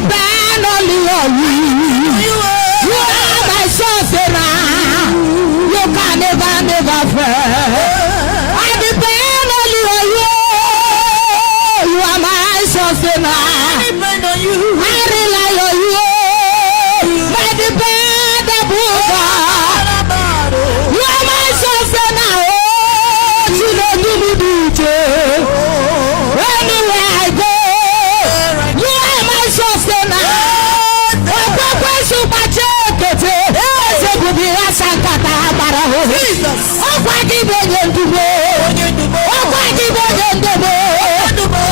depend only on you. You are my sustainer. You can never fail. I depend only on you. You are my sustainer. I depend on you. I rely on you. My dependable God. You are my sustainer. You know you will do it. Anywhere I go, you are my sustainer.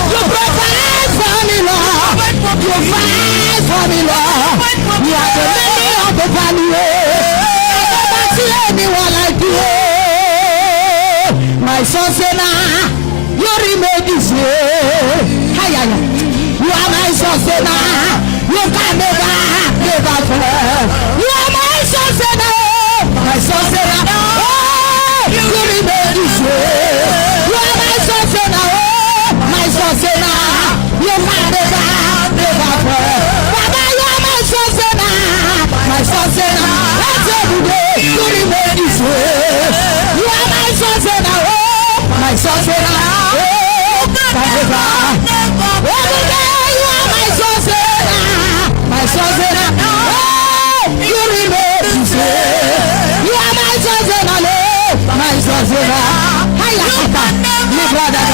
You provide for me, Lord. You fight for me, Lord. You are the lily of the valley. I never see anyone like you. My sustainer, you remain the same. You are my sustainer. You can never fail. You are my sustainer. My sustainer. You remain the same. You are my sustainer. My sustainer. You can never fail. Baba, you are my sustainer. My sustainer. That's every day. You remain the same. You are my sustainer. My sustainer. Every day you are my sustainer. My sustainer. You remain the same. You are my sustainer. My sustainer. My brother.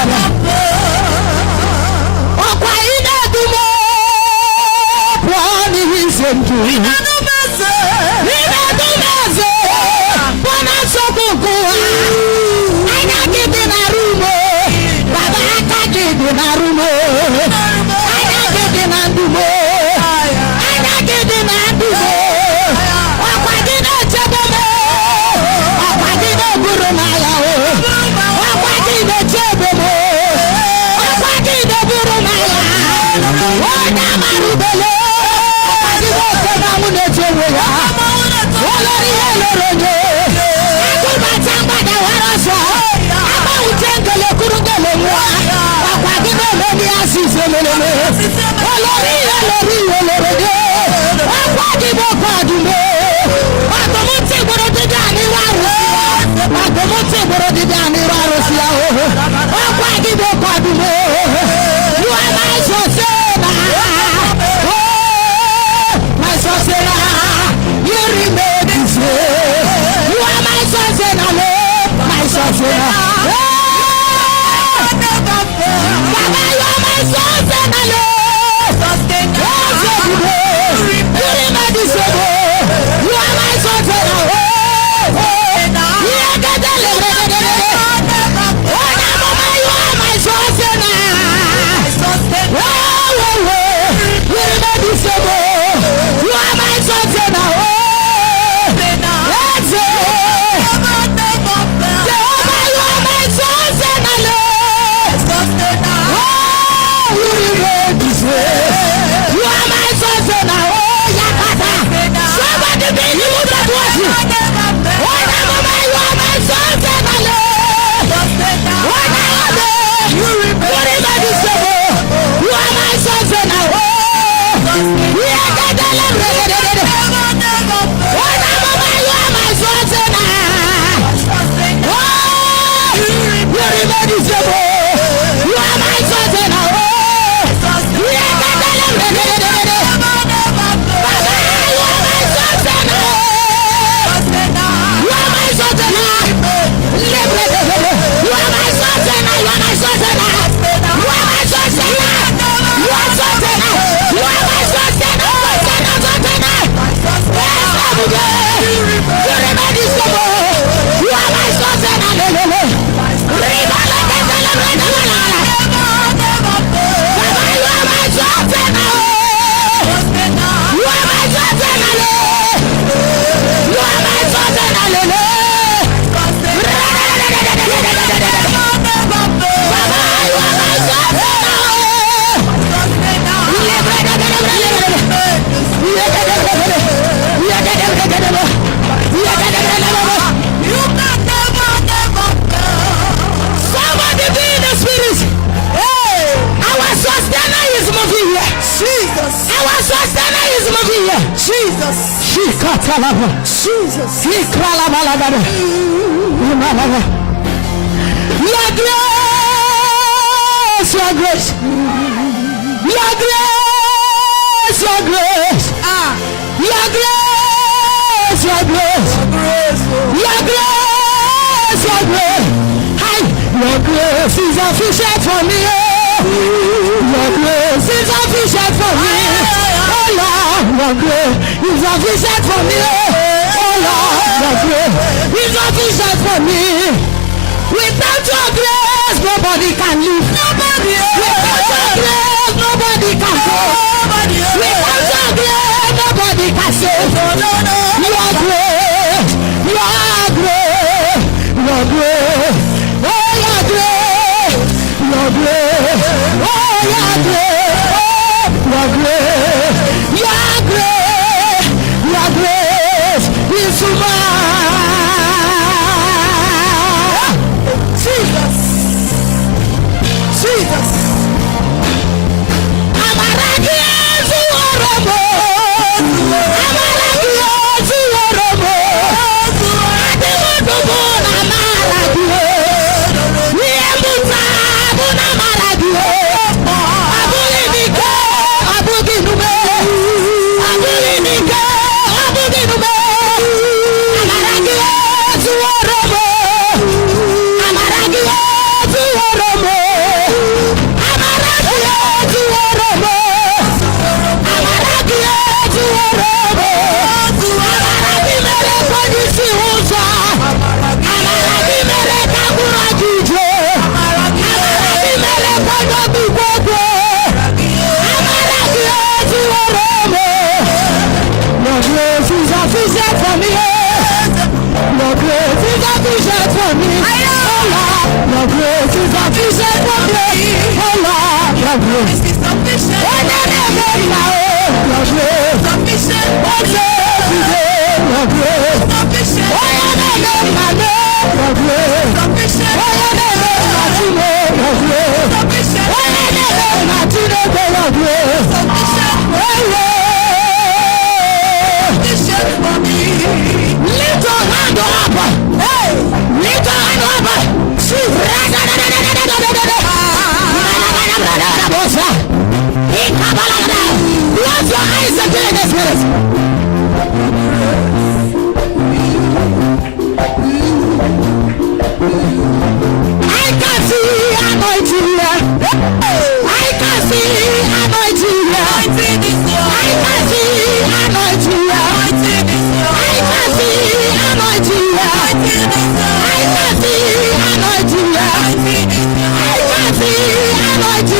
Somebody be in the spirit. Hey, our sustainer is moving. here. Jesus. Our sustainer is moving here. Jesus. Shikatalava. Jesus. Shikralabalagada. Your grace, your grace. Your grace, your grace. Your grace, your grace. Your grace, your grace. Hi, your grace is sufficient for me. Your grace is sufficient for me. Oh Lord, your grace is sufficient for me. Oh Lord, your grace is sufficient for me. Without your grace, nobody can live. Nobody. Without your grace, nobody can go. Without your grace, nobody can save. Your grace, your grace, your grace. Oh, your grace, your grace. Oh, your grace, your grace, your grace, your grace is mine. Jesus, Jesus. Amaragiyesu orobo, amaragiyesu orobo, adimudubu na maragiye, yemuta bu na maragiye, abulinike, abuginume, abulinike, abuginume, amaragiyesu orobo. Close your eyes again in this minute. I can see anointing here. I can see anointing here. I can see anointing here. I can see anointing here. I can see anointing here. I can see anointing here.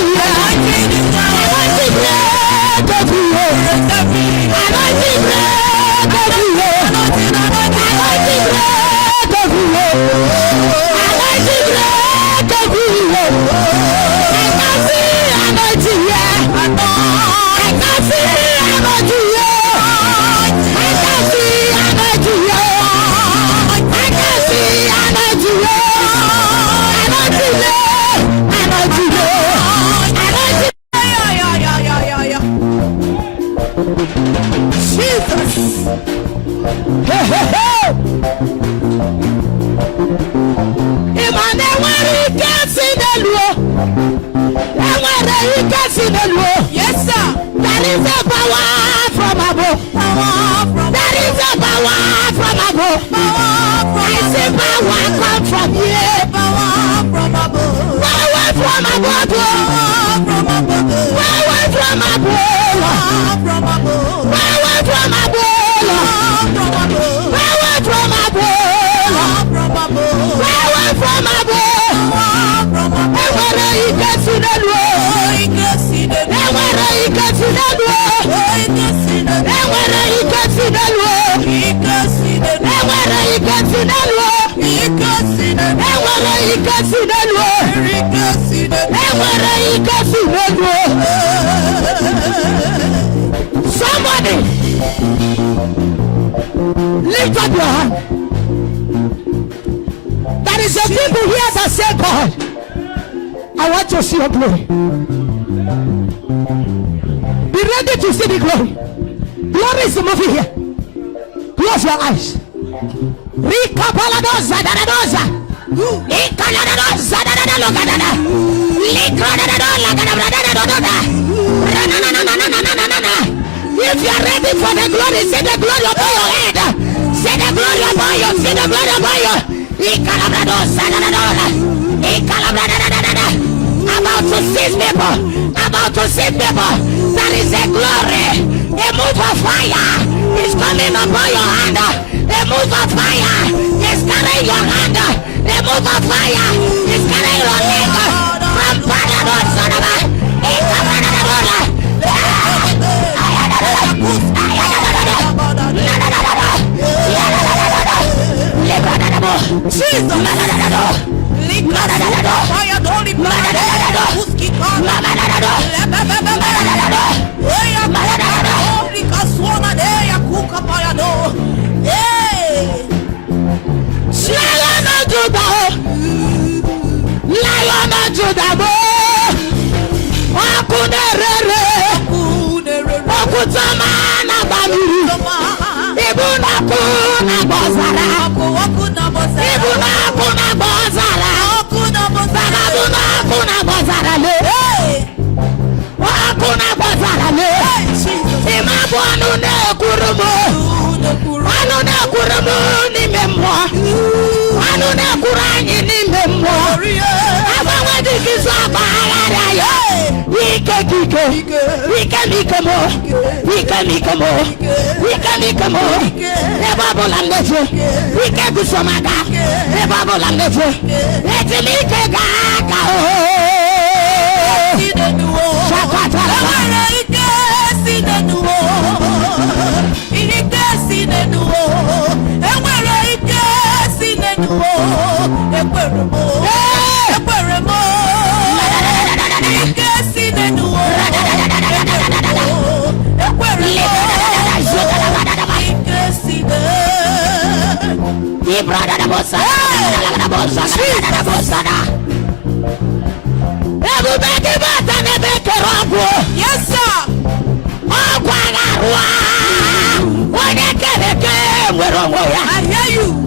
Yes, sir. There is a power from above. There is a power from above. I say power come from here. Power from above. Power from above. Power from above. Power from above. Power from above. Power from above. And when you get to the Lord, and when you get to the Lord, and when you get to the Lord, and when you get to the Lord, and when you get to the Lord, and when you get to the Lord, somebody lift up your hand. There is a people here that say, God, I want to see your glory. ready to see the glory. Glory is moving here. Close your eyes. Rika paladoza dadadoza. Ika dadadoza dadadalogadada. Likra dadadolagadabradadoda. If you are ready for the glory, see the glory upon your head. See the glory upon you. See the glory upon you. Ika labradoza dadadola. Ika labradadadada. About to seize people. About to seize people. There is a glory. A move of fire is coming upon your hand. A move of fire is carrying your hand. A move of fire is carrying your leg. From Parador, Sonaba. Yes, sir. I hear you.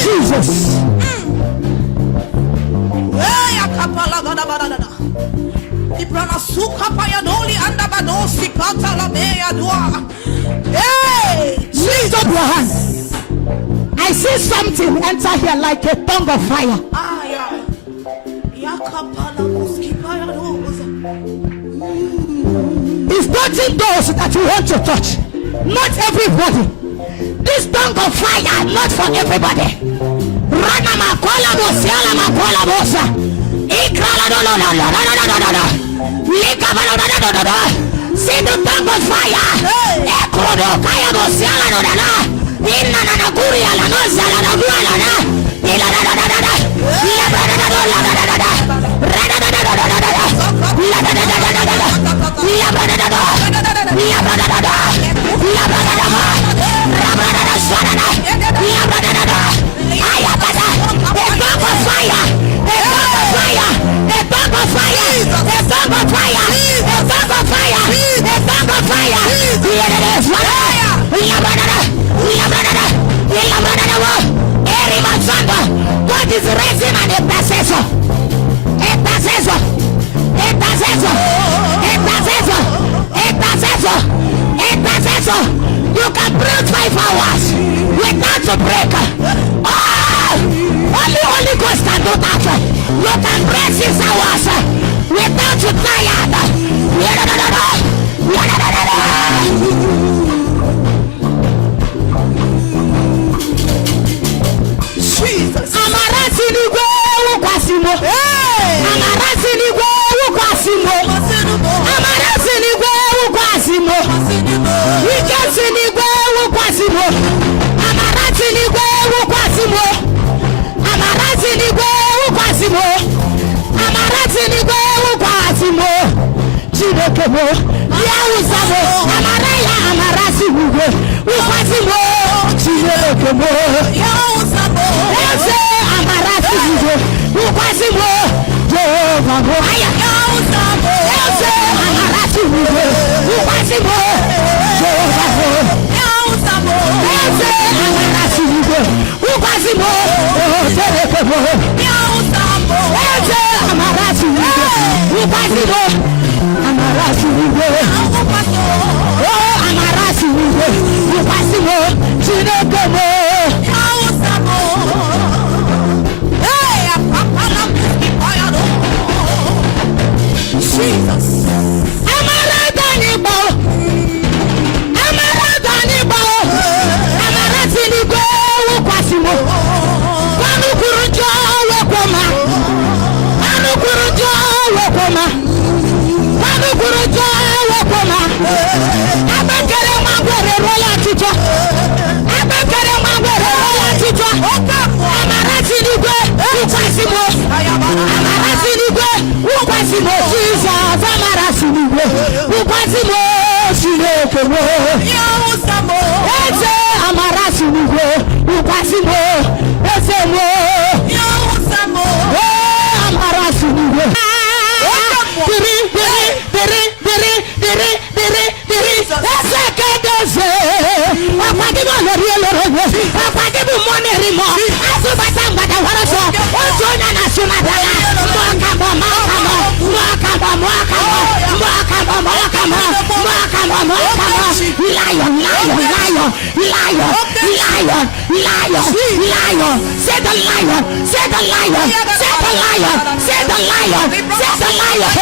Jesus. Lift up your hands. I see something enter here like a tongue of fire. It's touching those that you want to touch. Not everybody. This tongue of fire, not for everybody. See the tongue of fire. God is raising an intercessor. Intercessor. Intercessor. Intercessor. Intercessor. Intercessor. You can pray 5 hours without a break. Oh, only Holy Ghost can do that. You can pray 6 hours without you tired. Jesus. Amarasi ni gwe ukwasimo. Amarasi ni gwe ukwasimo. Amarasi ni gwe ukwasimo. Ikesi ni gwe ukwasimo. Amarasi ni gwe ukwasimo. Amarasi ni gwe ukwasimo. Amarasi ni gwe ukwasimo. Chineke mo ya usamo. Amaraya amarasi ni gwe ukwasimo. Chineke mo ya usamo. Ese amarasi ni gwe ukwasimo. Jehovah mo ya usamo. Ese amarasi ni gwe ukwasimo. Jehovah mo ya usamo. Ese amarasi ni gwe ukwasimo. Chineke mo ya usamo. Ese amarasi ni gwe ukwasimo. Amarasi ni gwe ukwasimo. Oh, amarasi ni gwe ukwasimo. Chineke mo ya usamo. Hey, apapala mkipoyado. Jesus. Amarada ni bo. Amarada ni bo. Amarasi ni gwe ukwasimo. Kwanu kurunjo wekoma. Kwanu kurunjo wekoma. Kwanu kurunjo wekoma. Abakere mangwere roya chicho. Abakere mangwere roya chicho. Amarasi ni gwe ukwasimo. Amarasi ni gwe ukwasimo. Jesus. Amarasi ni gwe ukwasimo. Chineke mo ya usamo. Eze amarasi ni gwe ukwasimo. Eze mo ya usamo. Amarasi ni gwe. Eze kedeze. Akwadibo lori olorogo. Akwadibo moneri mo. Asubata ngada waraso. Ojona na sumadala. Mwakamo mwakamo. Mwakamo mwakamo. Mwakamo mwakamo. Mwakamo mwakamo. Lion, lion, lion, lion, lion, lion, lion. Say the lion. Say the lion. Say the lion. Say the lion. Say the lion.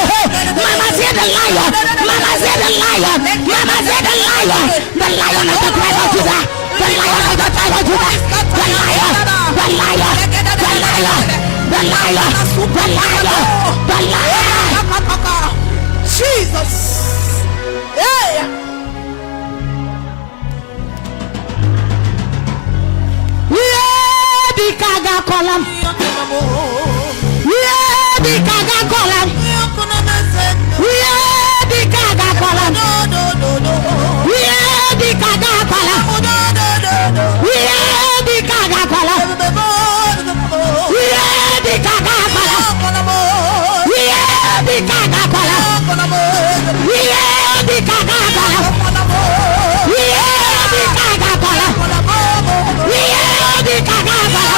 Mama say the lion. Mama say the lion. Mama say the lion. The lion of the tribe of Judah. The lion of the tribe of Judah. The lion. The lion. The lion. The lion. The lion. The lion. Jesus. Yeah. Yeah, the kaga kolam. Yeah, the kaga kolam. Yeah, the kaga kolam. Yeah, the kaga kolam. Yeah, the kaga kolam. Yeah, the kaga kolam. Yeah, the kaga kolam. Yeah, the kaga kolam. Yeah, the kaga kolam. Yeah, the kaga kolam.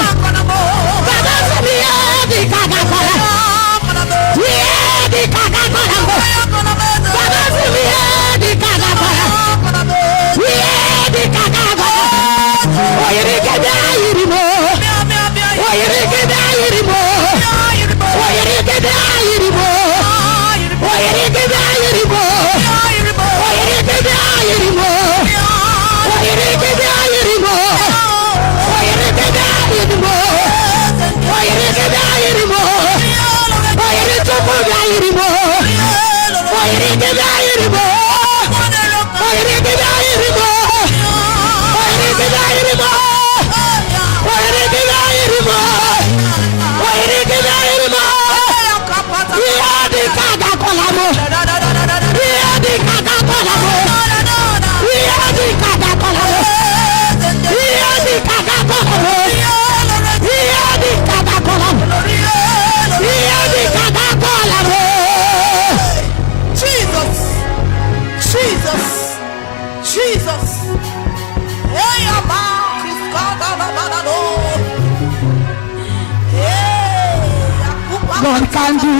God can do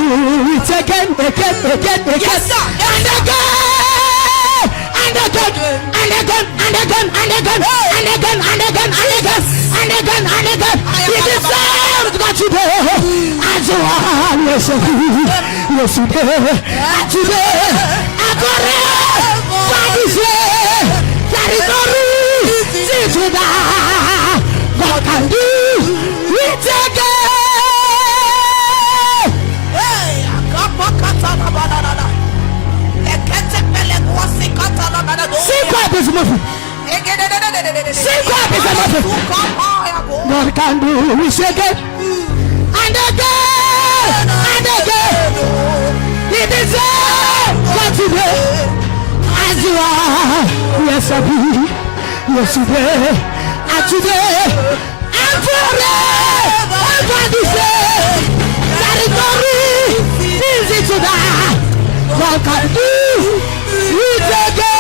it again. Yes, sir. And again. And again. And again. And again. And again. And again. And again. And again. And again. And again. He deserves what you do. As you are, yes, you do. As you do. What is it? That is not easy to die. God can do it again. God is moving. God is moving. God can do it again and again and again. He deserves what you do. As you are, yes, I be. Yes, you do. And today and forever. Everybody say that is not easy to die. God can do it again.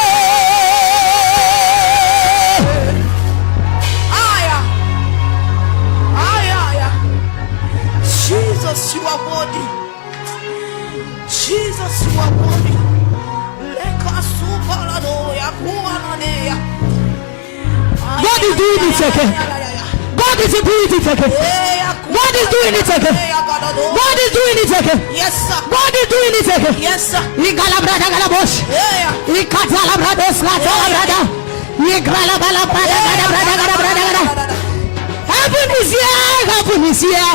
Jesus, you are worthy. Jesus, you are worthy. God is doing it again. God is doing it again. God is doing it again. God is doing it again. Yes, sir. God is doing it again. Yes, sir. Igalabrada galabos. Ikatalabrados latalabrada. Igralabalabada galabrada. Heaven is here. Heaven is here.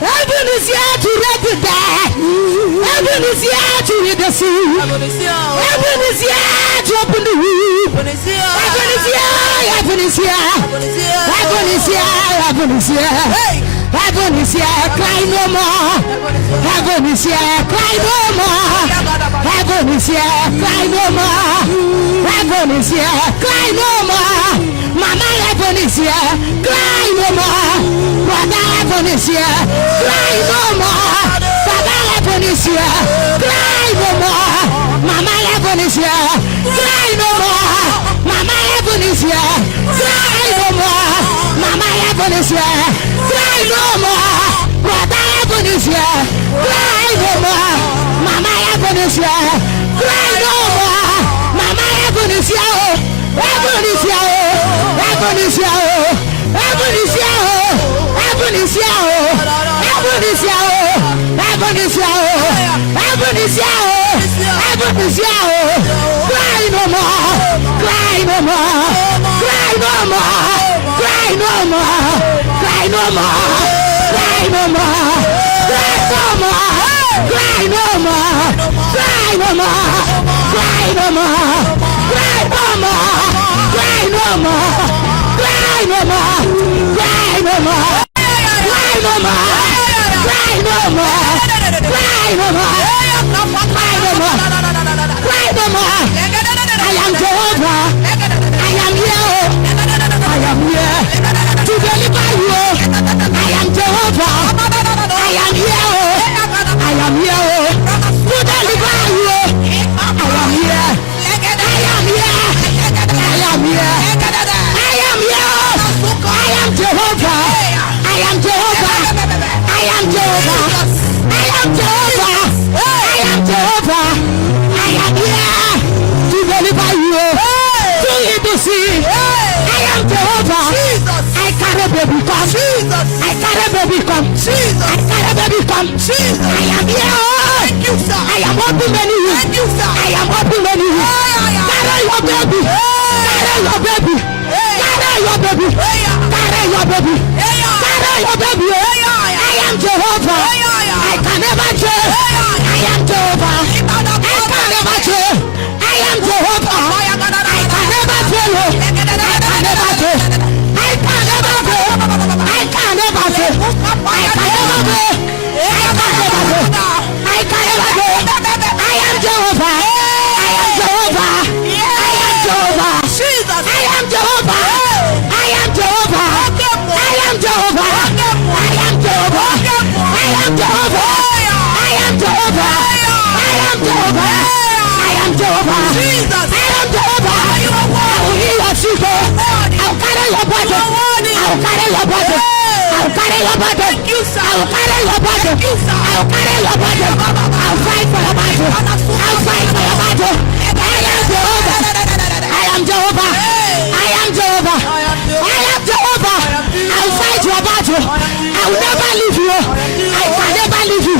Heaven is here to read the dead. Heaven is here to read the sea. Heaven is here to open the roof. Heaven is here. Heaven is here. Heaven is here. Heaven is here. Heaven is here. Cry no more. Heaven is here. Cry no more. Heaven is here. Cry no more. Heaven is here. Cry no more. Mama, heaven is here. Cry no more. Brother, heaven is here. Cry no more. Father, heaven is here. Cry no more. Mama, heaven is here. Cry no more. Mama, heaven is here. Cry no more. Mama, heaven is here. Cry no more. Brother, heaven is here. Cry no more. Mama, heaven is here. Cry no more. Mama, heaven is here. Heaven is here. Heaven is here. Heaven is here. Heaven is here. Heaven is here. Heaven is here. Heaven is here. Heaven is here. Cry no more. Cry no more. Cry no more. Cry no more. Cry no more. Cry no more. Cry no more. Cry no more. Cry no more. Cry no more. Cry no more. Cry no more. Cry no more. Cry no more. Cry no more. Cry no more. Cry no more. Cry no more. Cry no more. I am Jehovah. I am here. I am here to deliver you. I am Jehovah. I am here. I am here to deliver you. I am here. I am here. I am here. I am here. I am Jehovah. I am Jehovah. I am Jehovah. I am Jehovah. I am Jehovah. I am here to deliver you. To eat to see. I am Jehovah. I carry baby come. I carry baby come. I carry baby come. I am here. I am helping many. I am helping many. Carry your baby. Carry your baby. Carry your baby. Carry your baby. Carry your baby. I am Jehovah. I can never change. I am Jehovah. I can never change. I am Jehovah. I can never fail. I can never fail. I can never fail. I can never fail. I can never fail. I can never fail. I can never fail. I Jehovah. I am Jehovah. I am Jehovah. Jesus. I am Jehovah. You are I will worthy. heal your sick. I'll carry your body. I'll carry your body. I'll carry your body. Thank you, sir. I'll carry your body. Thank you, sir. I'll carry your body. I'll fight for your body. I'll fight for your body. I am Jehovah. I am Jehovah. I am Jehovah. I am Jehovah. I'll fight your battle. I will never leave you. I can never leave you.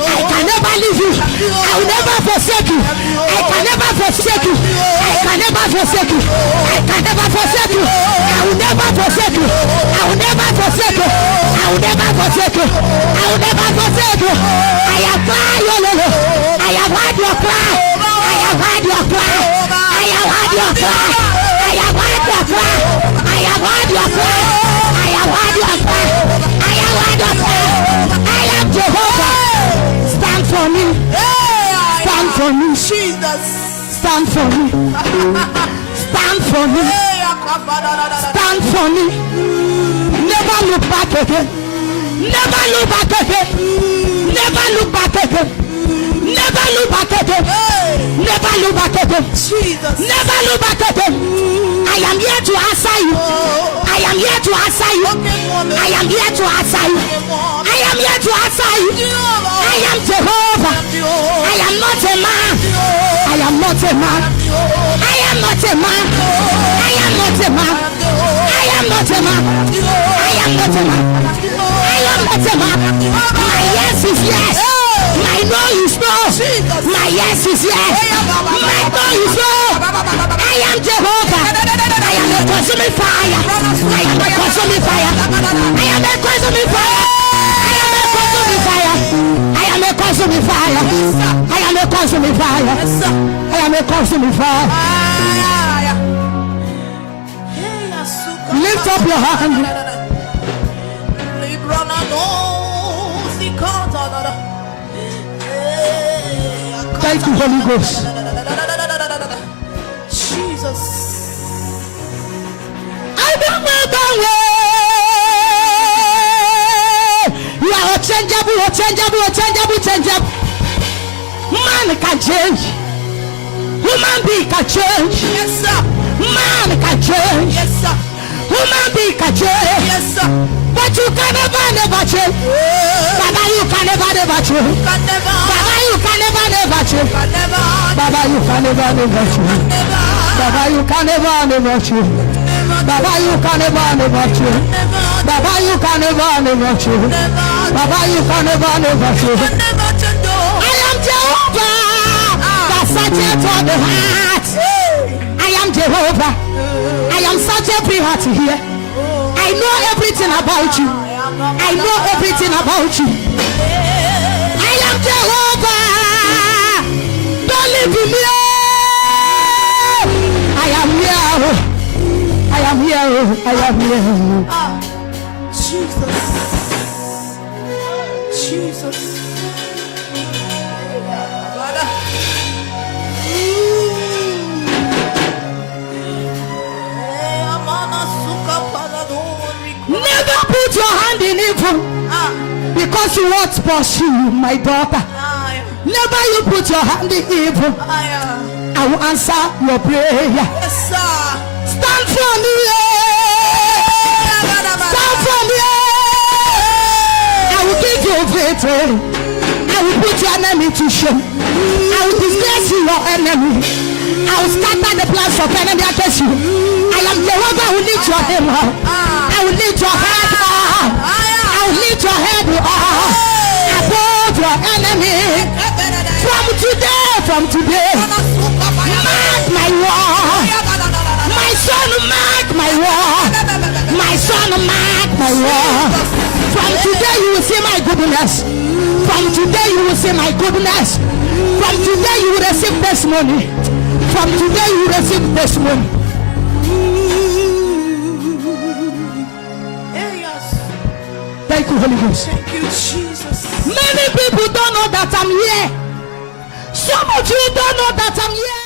I can never leave you. I will never forsake you. I can never forsake you. I can never forsake you. I can never forsake you. I will never forsake you. I will never forsake you. I will never forsake you. I will never forsake you. I have cried, I have heard your cry. I have heard your cry. I have heard your cry. I have heard your cry. I have heard your cry. I have heard your cry. I have heard your cry. I am Jehovah. Stand for me. Stand for me. Jesus. Stand for me. Stand for me. Stand for me. Never look back again. Never look back again. Never look back again. Never look back again. Never look back again. Jesus. Never look back again. I am here to answer you. I am here to answer you. I am here to answer you. I am here to answer you. I am Jehovah. I am not a man. I am not a man. I am not a man. I am not a man. I am not a man. I am not a man. I am not a man. My yes is yes. My no is no. My yes is yes. My no is no. I am Jehovah. I am a consuming fire. I am a consuming fire. I am a consuming fire. I am a consuming fire. I am a consuming fire. I am a consuming fire. I am a consuming fire. Lift up your hand. Thank you, Holy Ghost. Jesus. I don't know that way. You are changeable. Man can change. Human being can change. Yes, sir. Man can change. Yes, sir. Human being can change. Yes, sir. But you can never change. Baba, you can never change. Can never. Baba, you can never change. Can never. Baba, you can never change. Never. Baba, you can never change. Baba, you can never change. Baba, you can never change. Baba, you can never change. Never change. I am Jehovah. That searcheth all the heart. I am Jehovah. I am such every heart here. I know everything about you. I know everything about you. I am Jehovah. Don't leave me. I am here. I am here. I am here. Jesus. Jesus. Father. Never put your hand in evil because you want to pursue my daughter. Never you put your hand in evil. I will answer your prayer. Yes, sir. Stand for me. Stand for me. I will give you victory. I will put your enemy to shame. I will disgrace your enemy. I will scatter the plans of enemy against you. I am Jehovah who needs your name. I will lift your head up. I will lift your head up above your enemy. From today, mark my word. My son, mark my word. My son, mark my word. From today you will see my goodness. From today you will see my goodness. From today you will receive testimony. From today you will receive testimony. Thank you, Holy Ghost. Thank you, Jesus. Many people don't know that I'm here. Some of you don't know that I'm here.